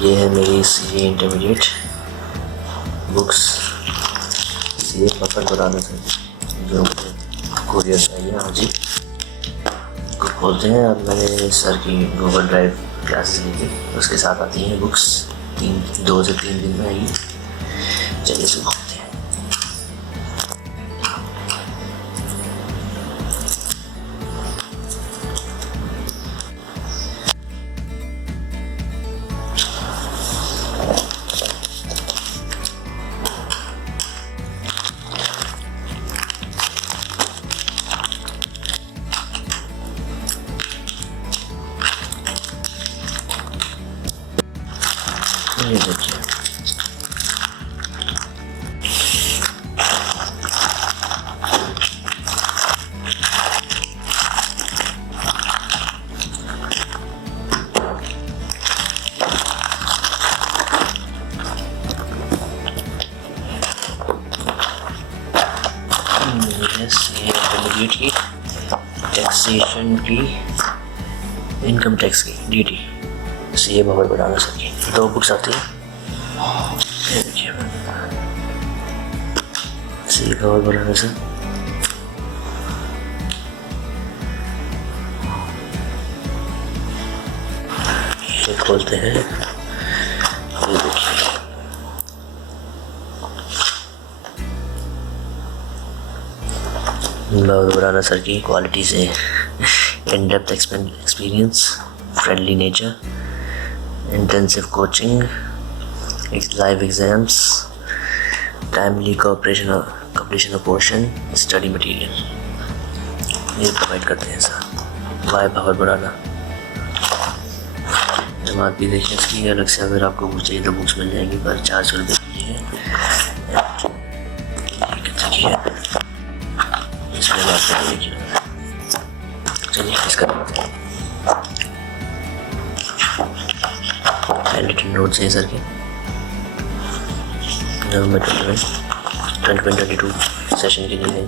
ये है मेरी सीए इंटरमीडिएट बुक्स, सीए भंवर बोराना से जो मुझे कोरियर से आई है आज ही को खोलते हैं। और मैंने सर की गूगल ड्राइव क्लासेस ली थी, उसके साथ आती हैं बुक्स, 2 से 3 दिन में आएगी। चलिए इसे खोलते हैं। ये देखिए, इंटरमीडिएट की टैक्सेशन की, इनकम टैक्स की ड्यूटी, सीए भंवर बोराना सर की 2 बुक्स आती है। ये देखिए, सीए भंवर बोराना सर, ये खोलते हैं। ये देखिए, भंवर बोराना सर की क्वालिटीज है: in depth experience, friendly nature, intensive coaching, live exams, timely completion of portion, study material, ये प्रोवाइड करते हैं सर। वाई भंवर बोराना MRP देखिए इसकी अलग से, अगर आपको बुक चाहिए तो बुक्स मिल जाएंगी, पर 400 रुपये की है। देखिए इसमें बात करेंगे, चलिए इसका रिटन नोट्स हैं सर के नवंबर 2022 सेशन के लिए।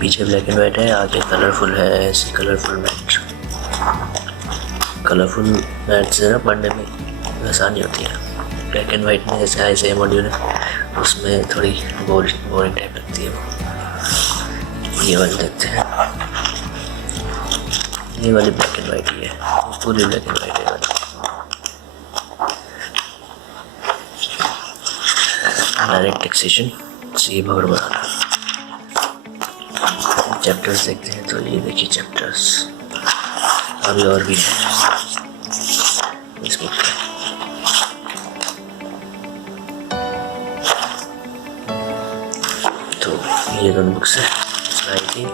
पीछे ब्लैक एंड वाइट है, आगे कलरफुल है। ऐसी कलरफुल मैट से ना पढ़ने में आसानी होती है। ब्लैक एंड वाइट में जैसे ऐसे मॉड्यूल है, उसमें थोड़ी बोरिंग टाइप लगती है वो। ये वाले देखते हैं, ये वाली ब्लैक एंड वाइट ही है, पूरी ब्लैक एंड वाइट है। डायरेक्ट टैक्सेशन, सीए भंवर बोराना। चैप्टर्स देखते हैं, तो ये देखिए चैप्टर्स अभी और भी है इस बुक में। तो ये दोनों बुक्स है इसमें आई थी।